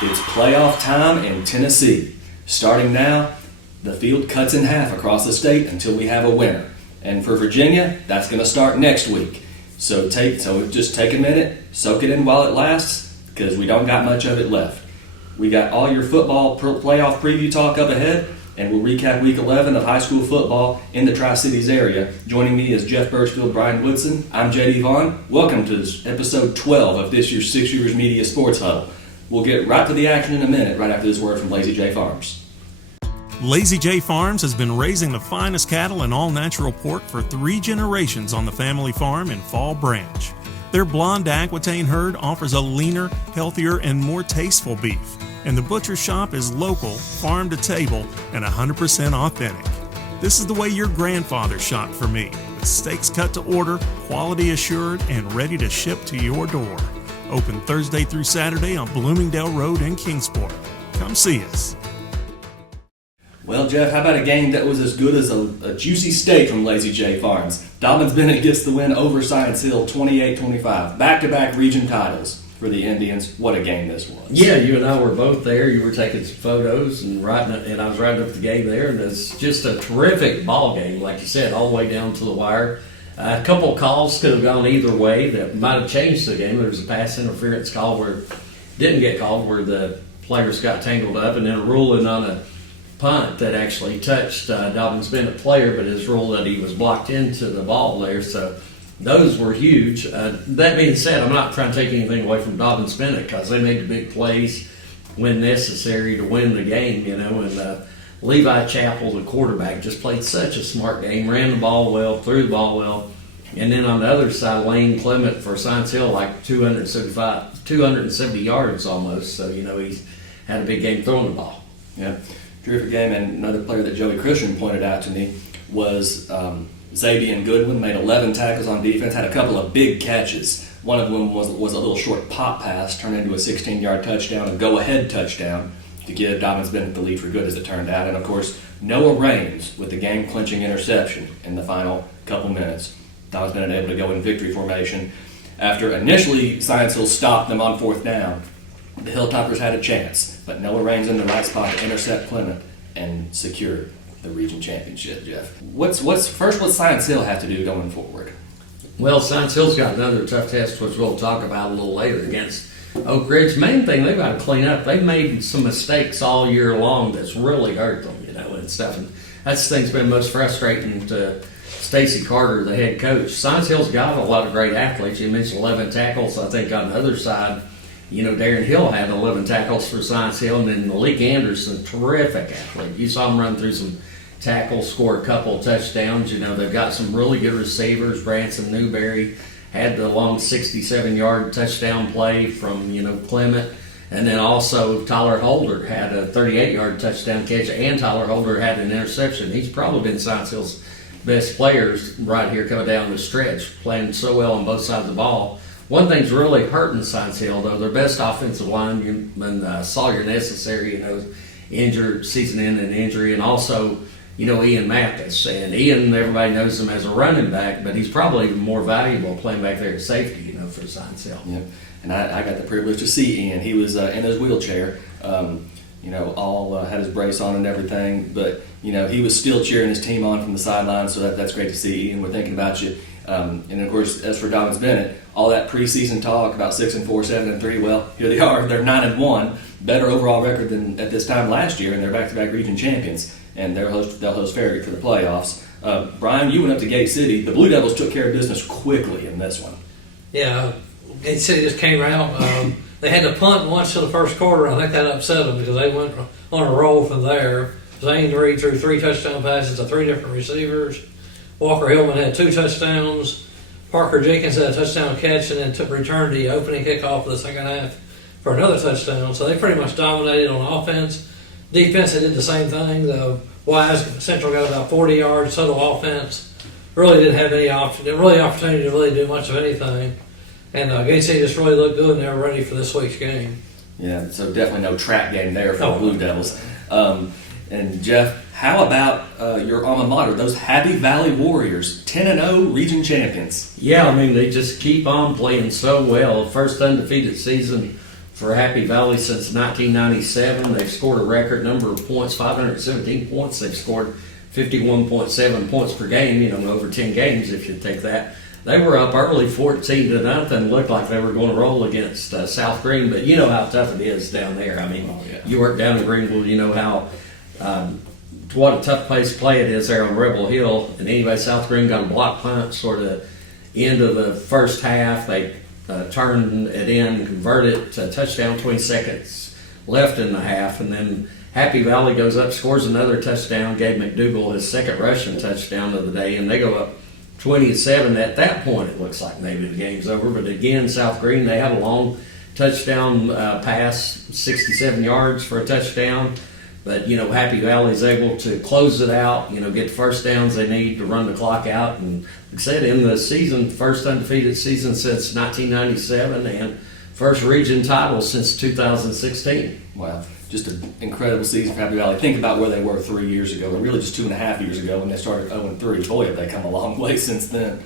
It's playoff time in Tennessee. Starting now, the field cuts in half across the state until we have a winner. And for Virginia, that's going to start next week. So just take a minute, soak it in while it lasts, because we don't got much of it left. We got all your football playoff preview talk up ahead, and we'll recap Week 11 of high school football in the Tri-Cities area. Joining me is Jeff Birchfield, Brian Woodson. I'm J.D. Vaughn. Welcome to episode 12 of this year's 6 Years Media Sports Huddle. We'll get right to the action in a minute, right after this word from Lazy J Farms. Lazy J Farms has been raising the finest cattle and all-natural pork for 3 generations on the family farm in Fall Branch. Their blonde Aquitaine herd offers a leaner, healthier, and more tasteful beef. And the butcher shop is local, farm to table, and 100% authentic. This is the way your grandfather shopped for me, with steaks cut to order, quality assured, and ready to ship to your door. Open Thursday through Saturday on Bloomingdale Road in Kingsport. Come see us. Well, Jeff, how about a game that was as good as a juicy steak from Lazy J Farms? Dobyns-Bennett gets the win over Science Hill 28-25. Back-to-back region titles for the Indians. What a game this was. Yeah, you and I were both there. You were taking some photos and I was writing up the game there, and it's just a terrific ball game, like you said, all the way down to the wire. A couple of calls could have gone either way that might have changed the game. There was a pass interference call where it didn't get called, where the players got tangled up, and then a ruling on a punt that actually touched Dobyns-Bennett player, but his rule that he was blocked into the ball there. So those were huge. That being said, I'm not trying to take anything away from Dobyns-Bennett because they made the big plays when necessary to win the game, and Levi Chappell, the quarterback, just played such a smart game, ran the ball well, threw the ball well. And then on the other side, Lane Clement for Science Hill, like 270 yards almost. So, he's had a big game throwing the ball. Yeah, terrific game. And another player that Joey Christian pointed out to me was Xavier Goodwin, made 11 tackles on defense, had a couple of big catches. One of them was a little short pop pass, turned into a 16-yard touchdown, a go-ahead touchdown, to give Dobyns-Bennett the lead for good, as it turned out. And, of course, Noah Raines with the game-clinching interception in the final couple minutes. Dobyns-Bennett able to go in victory formation. After initially Science Hill stopped them on 4th down, the Hilltoppers had a chance, but Noah Raines in the right spot to intercept Clement and secure the region championship, Jeff. What's Science Hill have to do going forward? Well, Science Hill's got another tough test, which we'll talk about a little later, against Oak Ridge. Main thing they've got to clean up, they've made some mistakes all year long that's really hurt them, and stuff. And that's the thing that's been most frustrating to Stacy Carter, the head coach. Science Hill's got a lot of great athletes. You mentioned 11 tackles. I think on the other side, Darren Hill had 11 tackles for Science Hill, and then Malik Anderson, terrific athlete. You saw him run through some tackles, score a couple of touchdowns. They've got some really good receivers. Branson Newberry had the long 67-yard touchdown play from, Clement. And then also Tyler Holder had a 38-yard touchdown catch, and Tyler Holder had an interception. He's probably been Science Hill's best players right here coming down the stretch, playing so well on both sides of the ball. One thing's really hurting Science Hill, though, their best offensive lineman, Sawyer Necessary, injured, season-ending injury, and also Ian Mathis. And Ian, everybody knows him as a running back, but he's probably even more valuable playing back there at safety, for Science Hill. Yep. And I got the privilege to see Ian. He was in his wheelchair, all had his brace on and everything, but, he was still cheering his team on from the sidelines, so that's great to see. Ian, we're thinking about you. And, of course, as for Dobyns-Bennett, all that preseason talk about 6-4, 7-3, well, here they are. They're 9-1, better overall record than at this time last year, and they're back-to-back region champions. And they'll host Farragut for the playoffs. Brian, you went up to Gate City. The Blue Devils took care of business quickly in this one. Yeah, Gate City just came out. They had to punt once in the first quarter. I think that upset them because they went on a roll from there. Zane Reed threw 3 touchdown passes to 3 different receivers. Walker Hillman had 2 touchdowns. Parker Jenkins had a touchdown catch and then returned the opening kickoff of the second half for another touchdown. So they pretty much dominated on offense. Defense, they did the same thing. The Wise Central got about 40 yards total offense. Really didn't have any opportunity to really do much of anything. And Gate City just really looked good, and they were ready for this week's game. Yeah, so definitely no trap game there for the Blue Devils. And Jeff, how about your alma mater, those Happy Valley Warriors, 10-0 region champions? Yeah, they just keep on playing so well. First undefeated season for Happy Valley since 1997. They've scored a record number of points, 517 points. They've scored 51.7 points per game, over 10 games if you take that. They were up early 14-0. Looked like they were going to roll against South Green, but you know how tough it is down there. I mean, You work down in Greenville, you know how what a tough place to play it is there on Rebel Hill. And anyway, South Green got a block punt sort of end of the first half. They turned it in, converted to a touchdown, 20 seconds left in the half, and then Happy Valley goes up, scores another touchdown, gave McDougal his second rushing touchdown of the day, and they go up 27. At that point, it looks like maybe the game's over, but again, South Green, they had a long touchdown pass, 67 yards for a touchdown, but, Happy Valley's able to close it out, get the first downs they need to run the clock out, and like I said, in the season, first undefeated season since 1997, and first region title since 2016. Wow. Just an incredible season for Happy Valley. Think about where they were 3 years ago, or really just 2.5 years ago when they started 0-3. Boy, have they come a long way since then.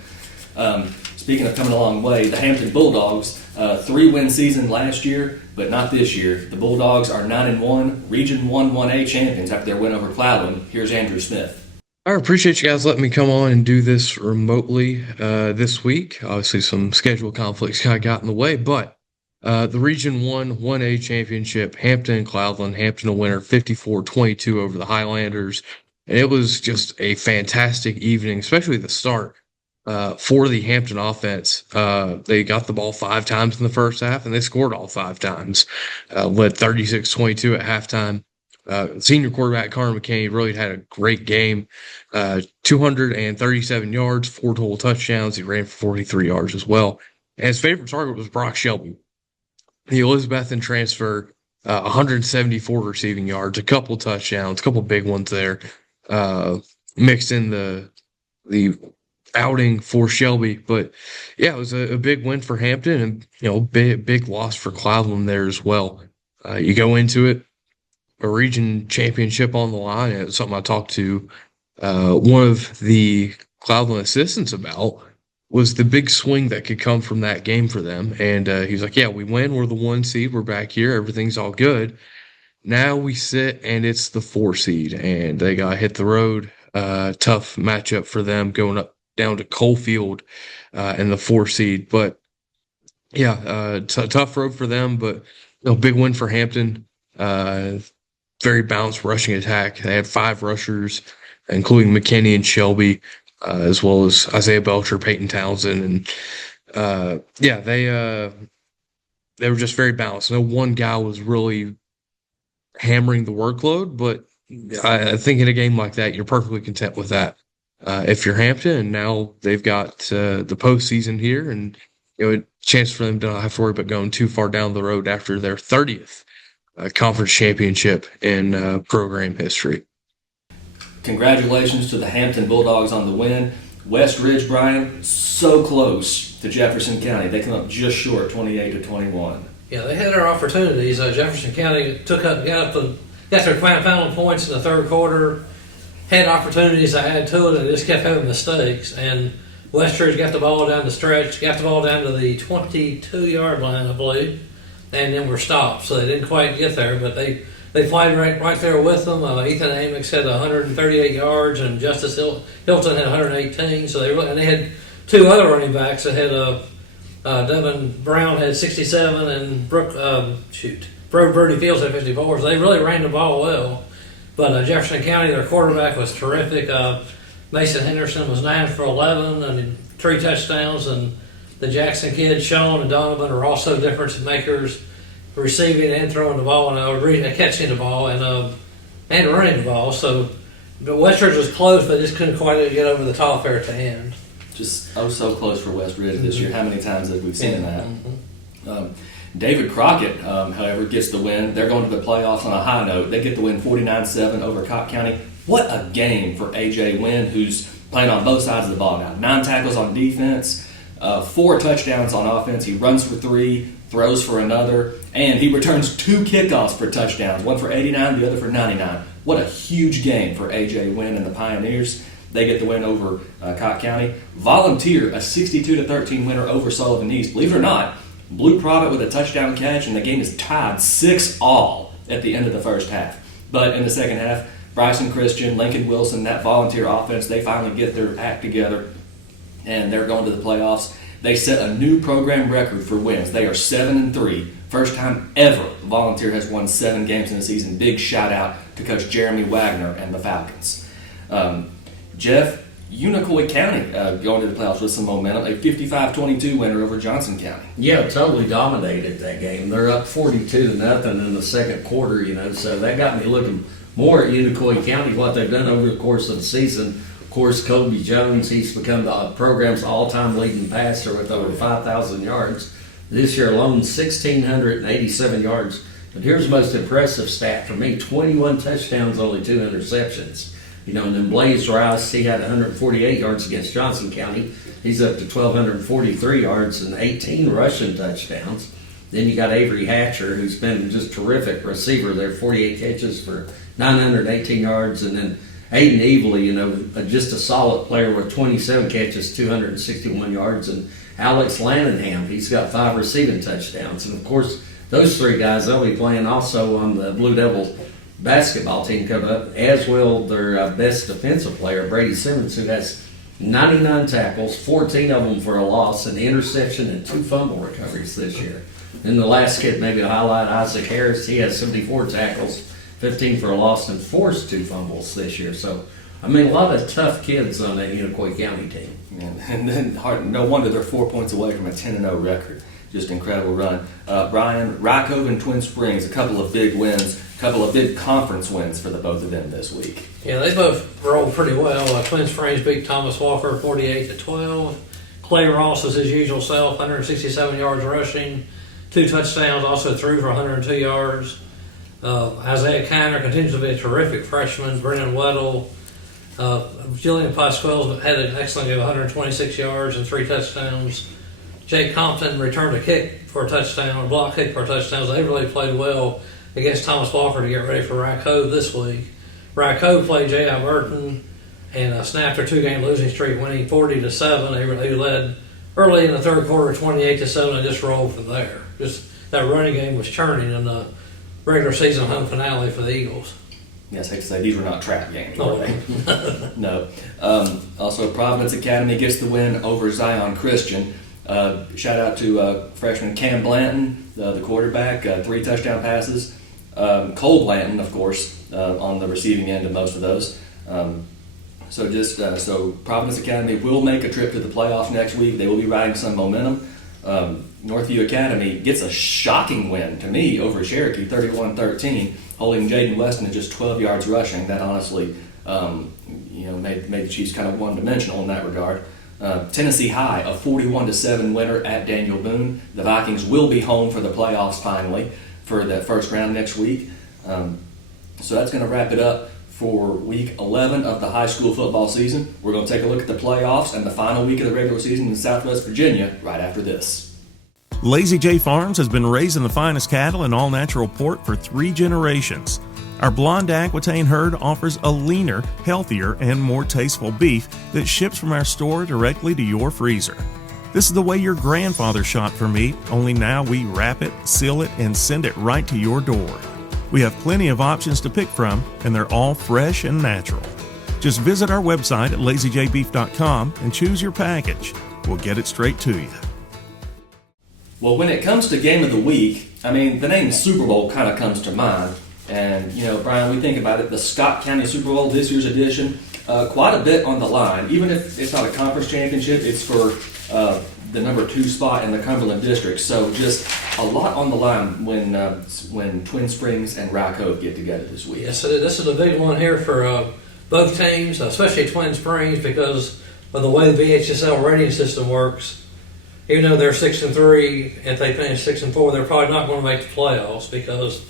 Speaking of coming a long way, the Hampton Bulldogs, 3-win season last year, but not this year. The Bulldogs are 9-1, Region 1 1A champions after their win over Cloudland. Here's Andrew Smith. I appreciate you guys letting me come on and do this remotely this week. Obviously, some schedule conflicts kind of got in the way, but the Region 1 1A championship, Hampton and Cloudland. Hampton a winner 54-22 over the Highlanders. And it was just a fantastic evening, especially the start for the Hampton offense. They got the ball 5 times in the first half, and they scored all 5 times. Led 36-22 at halftime. Senior quarterback Connor McKinney really had a great game. 237 yards, 4 total touchdowns. He ran for 43 yards as well. And his favorite target was Brock Shelby. The Elizabethan transfer, 174 receiving yards, a couple touchdowns, a couple big ones there. Mixed in the outing for Shelby, but yeah, it was a big win for Hampton, and big loss for Cloudland there as well. You go into it, a region championship on the line. It's something I talked to one of the Cloudland assistants about. Was the big swing that could come from that game for them. And he was like, yeah, we win. We're the 1 seed. We're back here. Everything's all good. Now we sit, and it's the 4 seed. And they got hit the road. Tough matchup for them going up down to Coalfield in the 4 seed. But, yeah, tough road for them. But big win for Hampton. Very balanced rushing attack. They had 5 rushers, including McKinney and Shelby. As well as Isaiah Belcher, Peyton Townsend, and they were just very balanced. No one guy was really hammering the workload, but I think in a game like that, you're perfectly content with that. If you're Hampton, and now they've got the postseason here, and a chance for them to not have to worry about going too far down the road after their 30th conference championship in program history. Congratulations to the Hampton Bulldogs on the win. West Ridge, Brian, so close to Jefferson County. They come up just short, 28-21. Yeah, they had their opportunities. Jefferson County got their final points in the third quarter, had opportunities to add to it, and just kept having mistakes. And West Ridge got the ball down the stretch, got the ball down to the 22-yard line, I believe, and then were stopped. So they didn't quite get there, but they played right there with them. Ethan Amix had 138 yards, and Justice Hilton had 118. So they had 2 other running backs that had Devin Brown had 67, and Brody Fields had 54. So they really ran the ball well. But Jefferson County, their quarterback was terrific. Mason Henderson was 9 for 11 and 3 touchdowns, and the Jackson kids, Sean and Donovan, are also difference makers, receiving and throwing the ball and catching the ball and running the ball. So, but West Ridge was close, but just couldn't quite get over the top there at the end. Just so close for West Ridge this year. How many times have we seen that? David Crockett, however, gets the win. They're going to the playoffs on a high note. They get the win 49-7 over Cobb County. What a game for A.J. Wynn, who's playing on both sides of the ball now. 9 tackles on defense, 4 touchdowns on offense. He runs for 3, throws for another, and he returns 2 kickoffs for touchdowns, one for 89, the other for 99. What a huge game for A.J. Wynn and the Pioneers. They get the win over Cobb County. Volunteer, a 62-13 winner over Sullivan East. Believe it or not, Blue Prophet with a touchdown catch, and the game is tied 6-all at the end of the first half. But in the second half, Bryson Christian, Lincoln Wilson, that volunteer offense, they finally get their act together, and they're going to the playoffs. They set a new program record for wins. They are 7-3. First time ever Volunteer has won 7 games in a season. Big shout out to Coach Jeremy Wagner and the Falcons. Jeff, Unicoi County going to the playoffs with some momentum. A 55-22 winner over Johnson County. Yeah, totally dominated that game. They're up 42-0 in the second quarter, so that got me looking more at Unicoi County, what they've done over the course of the season. Of course, Kobe Jones, he's become the program's all-time leading passer with over 5,000 yards. This year alone, 1,687 yards. But here's the most impressive stat for me, 21 touchdowns, only 2 interceptions. And then Blaze Rice, he had 148 yards against Johnson County. He's up to 1,243 yards and 18 rushing touchdowns. Then you got Avery Hatcher, who's been just terrific receiver there, 48 catches for 918 yards. And then Aiden Evely, just a solid player with 27 catches, 261 yards. And Alex Lannenham, he's got 5 receiving touchdowns. And, of course, those 3 guys, they'll be playing also on the Blue Devils basketball team coming up, as will their best defensive player, Brady Simmons, who has 99 tackles, 14 of them for a loss, an interception, and 2 fumble recoveries this year. And the last kid, maybe to highlight, Isaac Harris, he has 74 tackles, 15 for a loss, and forced 2 fumbles this year. So, a lot of tough kids on that Unicoi County team. And then no wonder they're 4 points away from a 10-0 record. Just incredible run. Brian, Rycove and Twin Springs, a couple of big wins, a couple of big conference wins for the both of them this week. Yeah, they both rolled pretty well. Twin Springs beat Thomas Walker 48-12. Clay Ross is his usual self, 167 yards rushing, 2 touchdowns, also threw for 102 yards. Isaiah Kiner continues to be a terrific freshman. Brennan Weddle. Julian Pasquale had an excellent game, 126 yards and 3 touchdowns. Jake Compton returned a kick for a touchdown, a block kick for a touchdown. So they really played well against Thomas Walker to get ready for Rycove this week. Rycove played J.I. Burton and snapped their 2-game losing streak, winning 40-7. They led early in the third quarter, 28-7, and just rolled from there. Just that running game was churning in the regular season home finale for the Eagles. Yes, I hate to say these were not trap games, No. were they? No. Also, Providence Academy gets the win over Zion Christian. Shout out to freshman Cam Blanton, the quarterback, 3 touchdown passes. Cole Blanton, of course, on the receiving end of most of those. So Providence Academy will make a trip to the playoffs next week. They will be riding some momentum. Northview Academy gets a shocking win to me over Cherokee, 31-13, holding Jaden Weston at just 12 yards rushing. That honestly, made the Chiefs kind of one-dimensional in that regard. Tennessee High, a 41-7 winner at Daniel Boone. The Vikings will be home for the playoffs finally for that first round next week. So that's going to wrap it up for week 11 of the high school football season. We're going to take a look at the playoffs and the final week of the regular season in Southwest Virginia right after this. Lazy J Farms has been raising the finest cattle in all-natural pork for 3 generations. Our blonde Aquitaine herd offers a leaner, healthier, and more tasteful beef that ships from our store directly to your freezer. This is the way your grandfather shot for meat, only now we wrap it, seal it, and send it right to your door. We have plenty of options to pick from, and they're all fresh and natural. Just visit our website at lazyjbeef.com and choose your package. We'll get it straight to you. Well, when it comes to game of the week, the name Super Bowl kind of comes to mind. And, Brian, we think about it, the Scott County Super Bowl, this year's edition, quite a bit on the line. Even if it's not a conference championship, it's for the number 2 spot in the Cumberland District. So just a lot on the line when Twin Springs and Rycove get together this week. Yes, this is a big one here for both teams, especially Twin Springs, because of the way the BHSL rating system works. Even though they're 6-3, if they finish 6-4, they're probably not going to make the playoffs because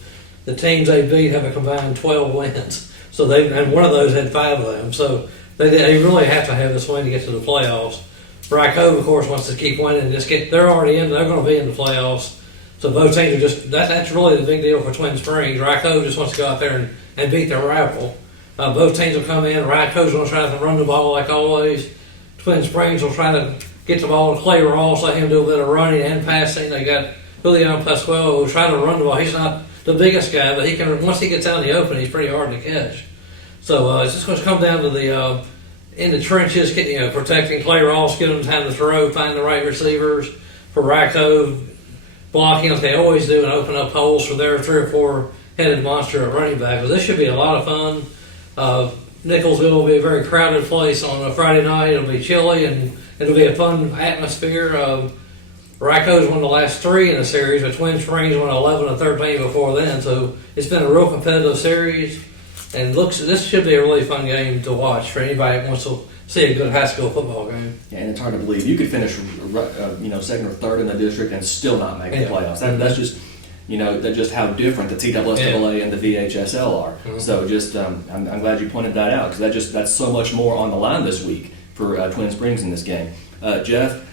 the teams they beat have a combined 12 wins. So and one of those had 5 of them. So they really have to have this win to get to the playoffs. Rycove, of course, wants to keep winning and they're already in, they're going to be in the playoffs. So both teams are that's really the big deal for Twin Springs. Rycove just wants to go out there and beat their rival. Both teams will come in. Rycove's going to try to run the ball like always. Twin Springs will try to get the ball to Clay Ross, let him do a bit of running and passing. They got Julian Pascual who's trying to run the ball. He's not the biggest guy, but he can. Once he gets out in the open, he's pretty hard to catch. So it's just going to come down to the in the trenches, protecting Clay Ross, giving him time to throw, find the right receivers for Racco, blocking like they always do, and open up holes for their 3 or 4 headed monster at running back. But this should be a lot of fun. Nicholsville will be a very crowded place on a Friday night. It'll be chilly and it'll be a fun atmosphere. Racco's won the last 3 in the series, but Twin Springs won 11 and 13 before then. So it's been a real competitive series, and this should be a really fun game to watch for anybody that wants to see a good high school football game. Yeah, and it's hard to believe you could finish, second or third in the district and still not make the playoffs. That's just, that's just how different the TSSAA and the VHSL are. Mm-hmm. So just, I'm glad you pointed that out, because that's so much more on the line this week for Twin Springs in this game. Jeff,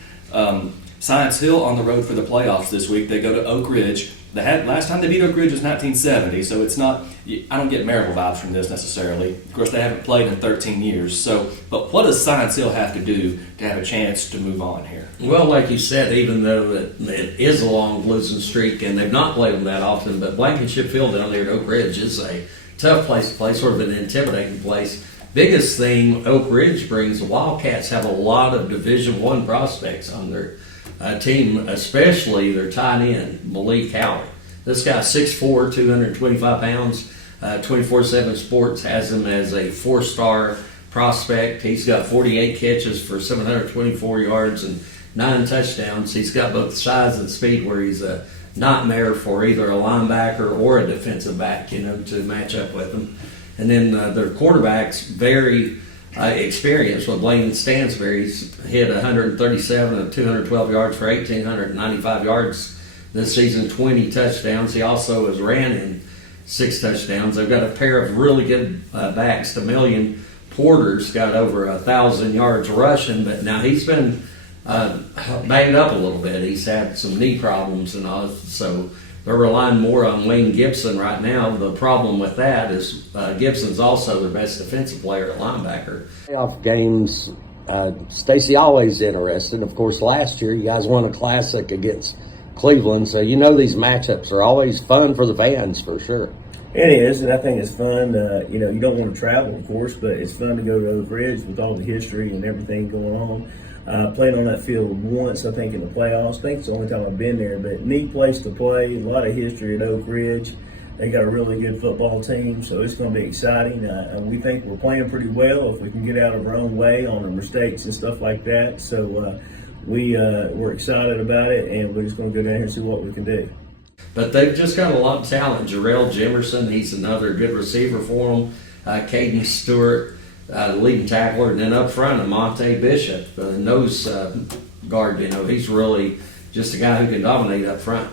Science Hill on the road for the playoffs this week. They go to Oak Ridge. Last time they beat Oak Ridge was 1970, so it's not. I don't get Maryville vibes from this necessarily. Of course, they haven't played in 13 years. But what does Science Hill have to do to have a chance to move on here? Well, like you said, even though it is a long losing streak and they've not played them that often, but Blankenship Field down there at Oak Ridge is a tough place to play, sort of an intimidating place. Biggest thing Oak Ridge brings, the Wildcats have a lot of Division I prospects on their team, especially their tight end, Malik Howard. This guy, 6'4", 225 pounds. 24/7 Sports has him as a 4-star prospect. He's got 48 catches for 724 yards and 9 touchdowns. He's got both the size and speed where he's a nightmare for either a linebacker or a defensive back, to match up with him. And then their quarterback's very experienced with Blaine Stansberry. He's hit 137 and 212 yards for 1,895 yards this season, 20 touchdowns. He also has ran in 6 touchdowns. They've got a pair of really good backs. Demillion Porter's got over 1,000 yards rushing, but now he's been banged up a little bit. He's had some knee problems and all, so they're relying more on Wayne Gibson right now. The problem with that is Gibson's also their best defensive player at linebacker. Playoff games, Stacy always interested. Of course, last year you guys won a classic against Cleveland, so these matchups are always fun for the fans for sure. It is, and I think it's fun. You don't want to travel, of course, but it's fun to go to Oak Ridge with all the history and everything going on. Playing on that field once, I think, in the playoffs. I think it's the only time I've been there, but neat place to play. A lot of history at Oak Ridge. They got a really good football team, so it's going to be exciting. We think we're playing pretty well if we can get out of our own way on the mistakes and stuff like that. So we're excited about it, and we're just going to go down here and see what we can do. But they've just got a lot of talent. Jarrell Jimerson, he's another good receiver for them. Caden Stewart, the leading tackler, and then up front, Amonte Bishop, the nose guard. He's really just a guy who can dominate up front.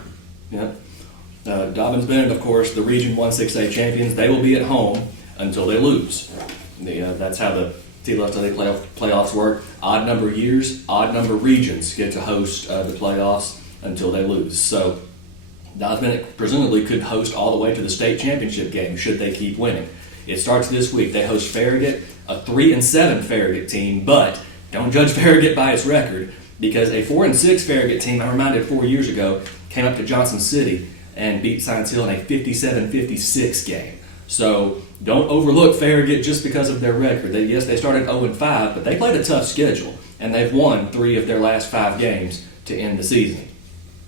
Yep. Dobbins Bennett, of course, the Region 1-6A champions. They will be at home until they lose. That's how the TSSAA playoffs work. Odd number years, odd number regions get to host the playoffs until they lose. So Dobbins Bennett presumably could host all the way to the state championship game should they keep winning. It starts this week. They host Farragut, a 3-7 Farragut team, but don't judge Farragut by its record, because a 4-6 Farragut team, I'm reminded 4 years ago, came up to Johnson City and beat Science Hill in a 57-56 game. So don't overlook Farragut just because of their record. They started 0-5, but they played a tough schedule, and they've won 3 of their last 5 games to end the season.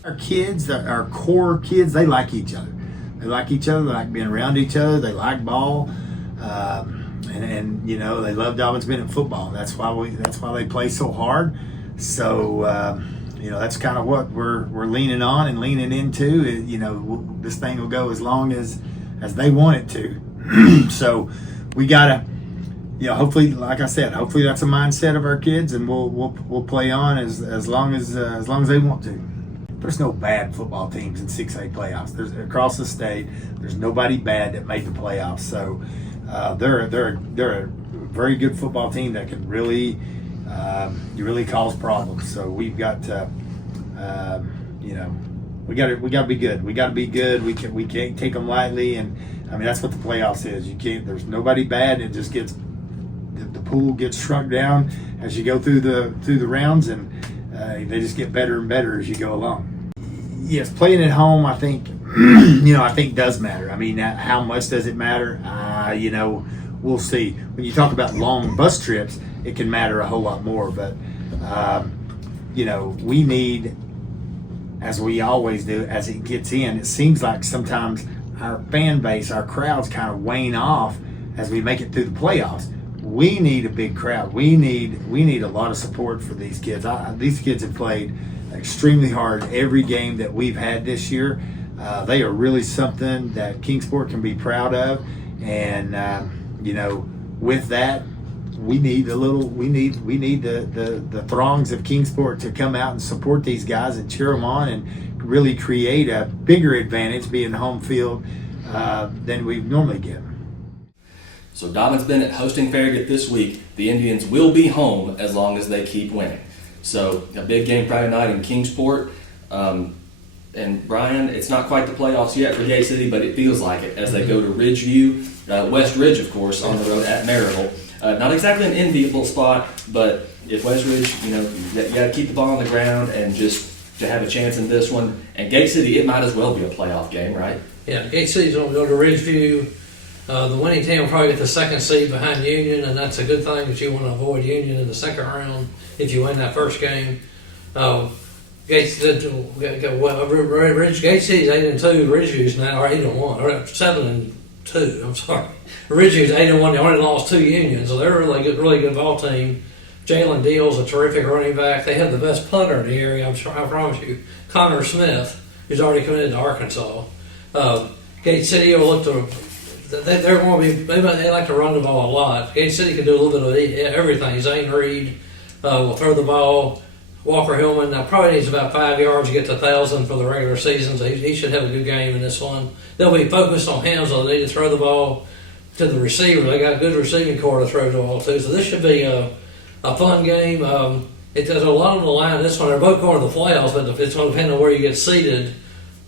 Our kids, our core kids, they like each other. They like each other. They like being around each other. They like ball, and they love Dobbins Bennett football. That's why they play so hard. So that's kind of what we're leaning on and leaning into. This thing will go as long as they want it to. So we gotta, hopefully, like I said, hopefully that's a mindset of our kids, and we'll play on as long as they want to. There's no bad football teams in 6A playoffs. There's across the state. There's nobody bad that made the playoffs. So they're a very good football team that can really cause problems. So we've got to we got to be good. We got to be good. We can't take them lightly, and that's what the playoffs is. You can't. There's nobody bad. It just gets the pool gets shrunk down as you go through the rounds, and They just get better and better as you go along. Yes, playing at home, I think, I think does matter. I mean, how much does it matter? We'll see. When you talk about long bus trips, it can matter a whole lot more. But, we need, as we always do, as it gets in, it seems like sometimes our fan base, our crowds kind of wane off as we make it through the playoffs. We need a big crowd. We need a lot of support for these kids. These kids have played extremely hard every game that we've had this year. They are really something that Kingsport can be proud of, and with that, we need the throngs of Kingsport to come out and support these guys and cheer them on, and really create a bigger advantage being home field than we normally get. So Dobyns-Bennett hosting Farragut this week. The Indians will be home as long as they keep winning. So a big game Friday night in Kingsport. And Brian, it's not quite the playoffs yet for Gate City, but it feels like it as they go to Ridgeview, West Ridge, of course, on the road at Maryville. Not exactly an enviable spot, but if West Ridge, you got to keep the ball on the ground and just to have a chance in this one. And Gate City, it might as well be a playoff game, right? Yeah, Gate City's going to go to Ridgeview. The winning team will probably get the second seed behind Union, and that's a good thing because you want to avoid Union in the second round if you win that first game. Gate City's 8-2. Ridgeview's now 8-1, or 7-2. I'm sorry. Ridgeview's 8-1. They only lost 2 Unions, so they're a really good ball team. Jalen Deal's a terrific running back. They have the best punter in the area. I promise you, Connor Smith, who's already committed to Arkansas. Gate City will look to. They're going to be. They like to run the ball a lot. Gate City can do a little bit of everything. Zane Reed will throw the ball. Walker Hillman probably needs about 5 yards to get to 1,000 for the regular season, so he should have a good game in this one. They'll be focused on him, so they need to throw the ball to the receiver. They got a good receiving core to throw the ball to, so this should be a fun game. There's a lot on the line. This one, they're both going to the playoffs, but it's going to depend on where you get seated,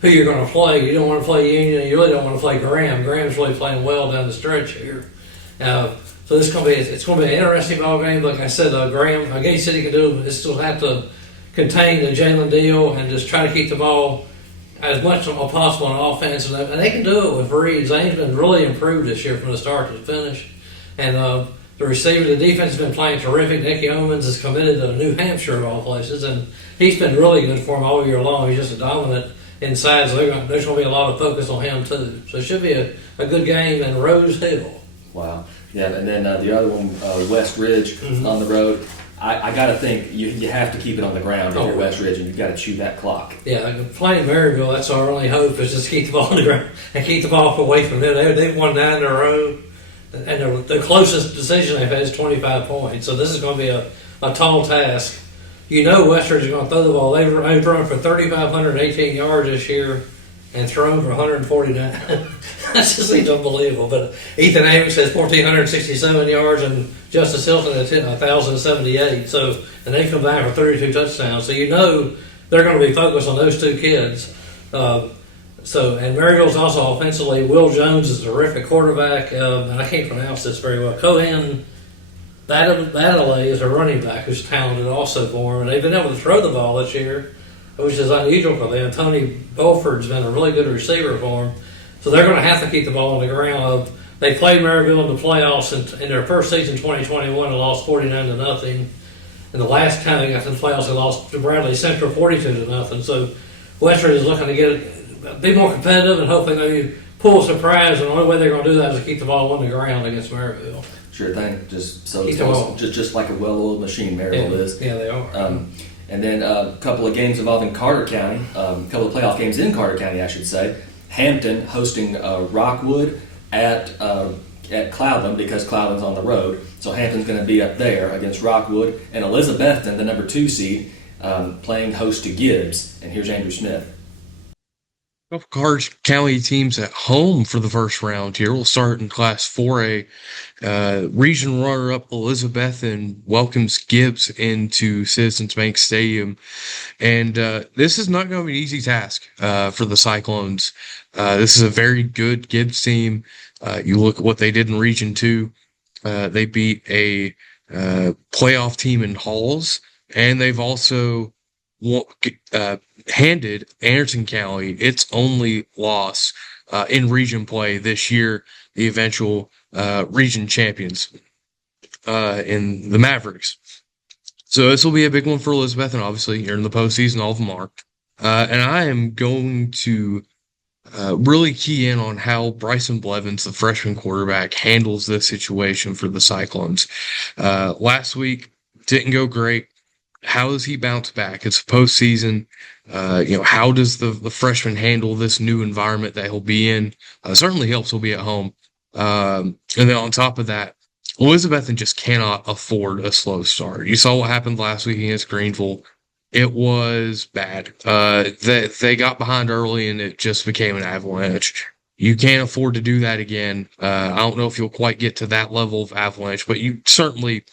who you're going to play. You don't want to play Union. You really don't want to play Graham. Graham's really playing well down the stretch here. So it's going to be an interesting ball game. Like I said, Gate City can do is still have to contain the Jalen Deal and just try to keep the ball as much as possible on offense, and they can do it with Reed. Zane's been really improved this year from the start to the finish, and the receiver, the defense has been playing terrific. Nicky Omens is committed to New Hampshire of all places, and he's been really good for him all year long. He's just a dominant inside, so there's going to be a lot of focus on him too. So it should be a good game in Rose Hill. Wow. Yeah, and then the other one, West Ridge on the road. I got to think you have to keep it on the ground if you're West Ridge, and you've got to chew that clock. Yeah, playing Maryville, that's our only hope is just keep the ball on the ground and keep the ball away from them. They've won 9 in a row, and the closest decision they've had is 25 points. So this is going to be a tall task. West Ridge is going to throw the ball. They've run for 3,518 yards this year and thrown for 149. That just seems unbelievable. But Ethan Amos has 1,467 yards and Justice Hilton has 1,078. So, and they combined for 32 touchdowns. So they're going to be focused on those 2 kids. And Maryville's also offensively. Will Jones is a terrific quarterback. I can't pronounce this very well. Cohen Baddeley is a running back who's talented also for them. And they've been able to throw the ball this year, which is unusual for them. Tony Beauford's been a really good receiver for them. So they're going to have to keep the ball on the ground. They played Maryville in the playoffs in their first season, 2021, and lost 49-0. And the last time they got to the playoffs, they lost to Bradley Central 42-0. So Western is looking to be more competitive and hopefully maybe pull a surprise. And the only way they're going to do that is to keep the ball on the ground against Maryville. Sure thing. Just like a well-oiled machine, Maryville is. Yeah, they are. And then a couple of games involving Carter County, a couple of playoff games in Carter County, I should say. Hampton hosting Rockwood at Cloudland because Cloudland's on the road. So Hampton's going to be up there against Rockwood. And Elizabethton, the number 2 seed, playing host to Gibbs. And here's Andrew Smith. Couple Carter County teams at home for the first round here. We'll start in Class 4A. Region runner-up Elizabethton welcomes Gibbs into Citizens Bank Stadium. And this is not going to be an easy task for the Cyclones. This is a very good Gibbs team. You look at what they did in Region 2. They beat a playoff team in Halls, and they've also handed Anderson County its only loss in region play this year, the eventual region champions in the Mavericks. So this will be a big one for Elizabeth, and obviously you're in the postseason, all of them are. And I am going to really key in on how Bryson Blevins, the freshman quarterback, handles this situation for the Cyclones. Last week didn't go great. How does he bounce back? It's postseason. How does the freshman handle this new environment that he'll be in? Certainly helps he'll be at home. And then on top of that, Elizabethton just cannot afford a slow start. You saw what happened last week against Greenville. It was bad. They got behind early and it just became an avalanche. You can't afford to do that again. I don't know if you'll quite get to that level of avalanche, but you certainly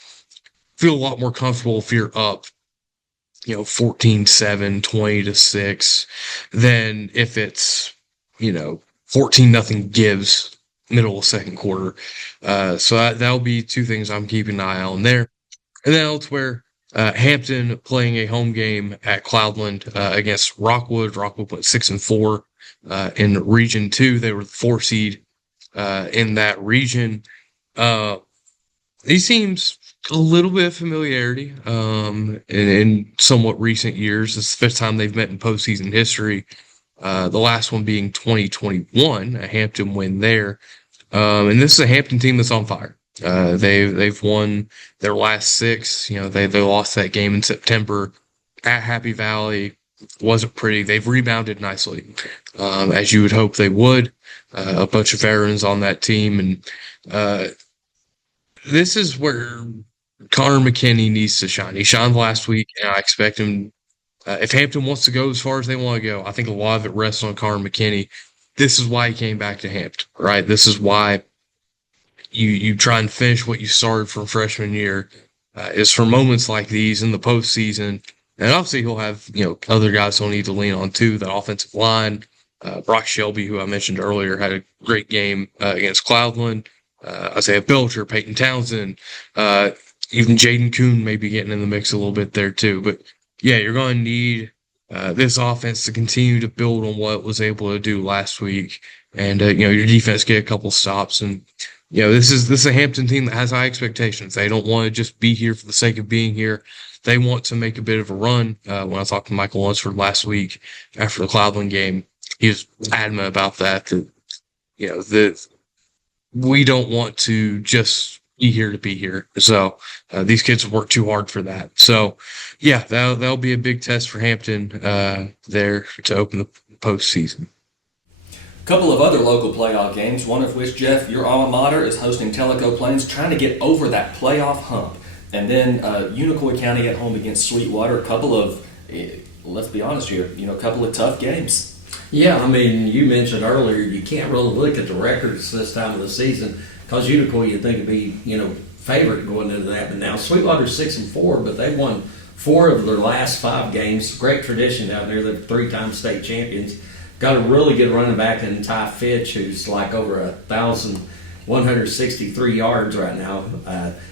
feel a lot more comfortable if you're up, 14-7, 20-6, than if it's, 14-0 gives middle of second quarter. So that'll be two things I'm keeping an eye on there. And then elsewhere, Hampton playing a home game at Cloudland against Rockwood. Rockwood went 6-4 in Region 2. They were the 4 seed in that region. These teams, a little bit of familiarity in somewhat recent years. It's the fifth time they've met in postseason history. The last one being 2021, a Hampton win there. And this is a Hampton team that's on fire. They've won their last 6. They lost that game in September at Happy Valley. Wasn't pretty. They've rebounded nicely, as you would hope they would. A bunch of veterans on that team, and this is where Connor McKinney needs to shine. He shined last week, and I expect him. If Hampton wants to go as far as they want to go, I think a lot of it rests on Connor McKinney. This is why he came back to Hampton, right? This is why you try and finish what you started from freshman year. Is for moments like these in the postseason. And obviously he'll have, other guys he'll need to lean on too. That offensive line, Brock Shelby, who I mentioned earlier, had a great game against Cloudland. Isaiah Belcher, Peyton Townsend, even Jaden Kuhn may be getting in the mix a little bit there too. But yeah, you're going to need this offense to continue to build on what it was able to do last week, and your defense get a couple stops. And this is a Hampton team that has high expectations. They don't want to just be here for the sake of being here. They want to make a bit of a run. When I talked to Michael Lunsford last week after the Cloudland game, he was adamant about that. That we don't want to just be here to be here. So these kids have worked too hard for that. So yeah, that'll be a big test for Hampton there to open the postseason. A couple of other local playoff games, one of which, Jeff, your alma mater is hosting Tellico Plains, trying to get over that playoff hump. And then Unicoi County at home against Sweetwater. A couple of, let's be honest here, a couple of tough games. Yeah, you mentioned earlier you can't really look at the records this time of the season because Unicoi you'd think would be, favorite going into that. But now Sweetwater's 6-4, but they've won 4 of their last 5 games. Great tradition down there. They're 3-time state champions. Got a really good running back in Ty Fitch, who's like over 1,163 yards right now.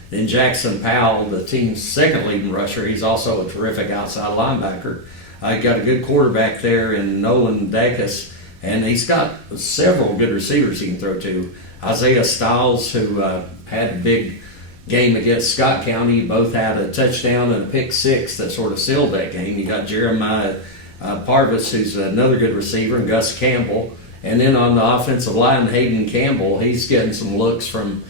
Then Jackson Powell, the team's second leading rusher. He's also a terrific outside linebacker. Got a good quarterback there in Nolan Dacus, and he's got several good receivers he can throw to. Isaiah Stiles, who had a big game against Scott County, both had a touchdown and a pick 6 that sort of sealed that game. You got Jeremiah Parvis, who's another good receiver, and Gus Campbell. And then on the offensive line, Hayden Campbell, he's getting some looks from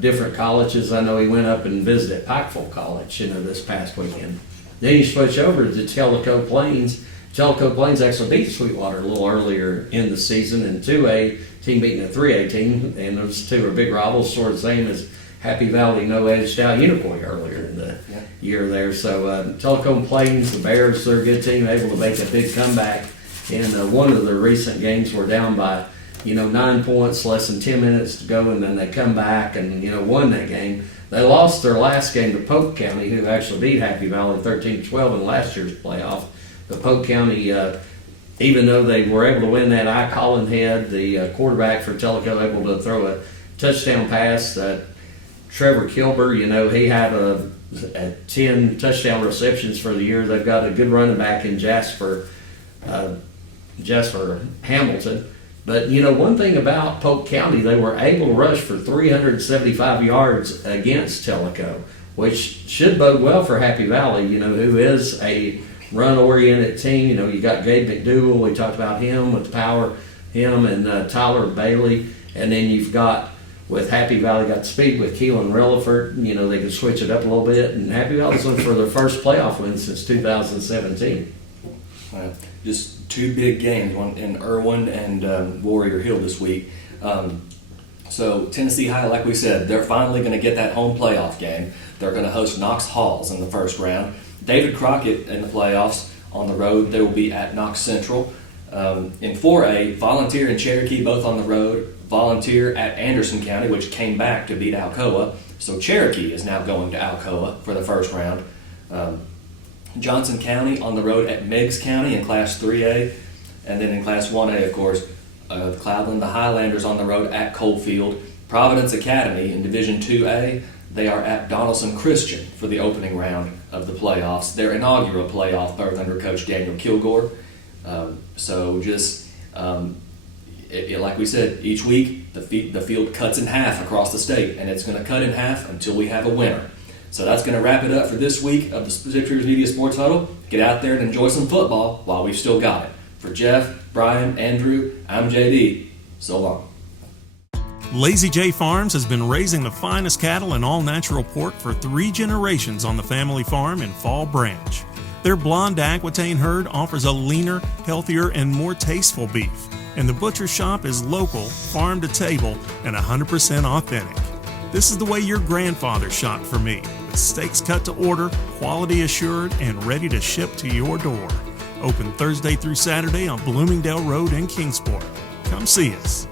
different colleges. I know he went up and visited Pikeville College, this past weekend. Then you switch over to Tellico Plains. Tellico Plains actually beat Sweetwater a little earlier in the season in 2A, team beating a 3A team, and those two are big rivals, sort of the same as Happy Valley no-edged out Unicoi earlier in the year there. So Tellico Plains, the Bears, they're a good team, able to make a big comeback. And one of their recent games were down by 9 points, less than 10 minutes to go, and then they come back and won that game. They lost their last game to Polk County, who actually beat Happy Valley 13-12 in last year's playoff. The Polk County, even though they were able to win that, Colin Head, the quarterback for Tellico, able to throw a touchdown pass. Trevor Kilber, he had a at 10 touchdown receptions for the year. They've got a good running back in Jasper Hamilton. But, you know, one thing about Polk County, they were able to rush for 375 yards against Tellico, which should bode well for Happy Valley, you know, who is a run-oriented team. You know, you got Gabe McDougal, we talked about him with power, him and Tyler Bailey. And then you've got, with Happy Valley, got speed with Keelan Relaford. You know, they can switch it up a little bit. And Happy Valley's looking for their first playoff win since 2017. Just two big games, one in Irwin and Warrior Hill this week. So Tennessee High, like we said, they're finally going to get that home playoff game. They're going to host Knox Halls in the first round. David Crockett in the playoffs on the road. They will be at Knox Central. In 4A, Volunteer and Cherokee both on the road. Volunteer at Anderson County, which came back to beat Alcoa. So Cherokee is now going to Alcoa for the first round. Johnson County on the road at Meigs County in Class 3A. And then in Class 1A, of course, Cloudland, the Highlanders on the road at Coalfield. Providence Academy in Division 2A, they are at Donaldson Christian for the opening round of the playoffs, their inaugural playoff, both under Coach Daniel Kilgore. Like we said, each week the field cuts in half across the state, and it's going to cut in half until we have a winner. So that's going to wrap it up for this week of the Sixers Media Sports Huddle. Get out there and enjoy some football while we've still got it. For Jeff, Brian, Andrew, I'm JD. So long. Lazy J Farms has been raising the finest cattle and all-natural pork for 3 generations on the family farm in Fall Branch. Their blonde Aquitaine herd offers a leaner, healthier, and more tasteful beef. And the butcher shop is local, farm to table, and 100% authentic. This is the way your grandfather shopped for me, with steaks cut to order, quality assured, and ready to ship to your door. Open Thursday through Saturday on Bloomingdale Road in Kingsport. Come see us.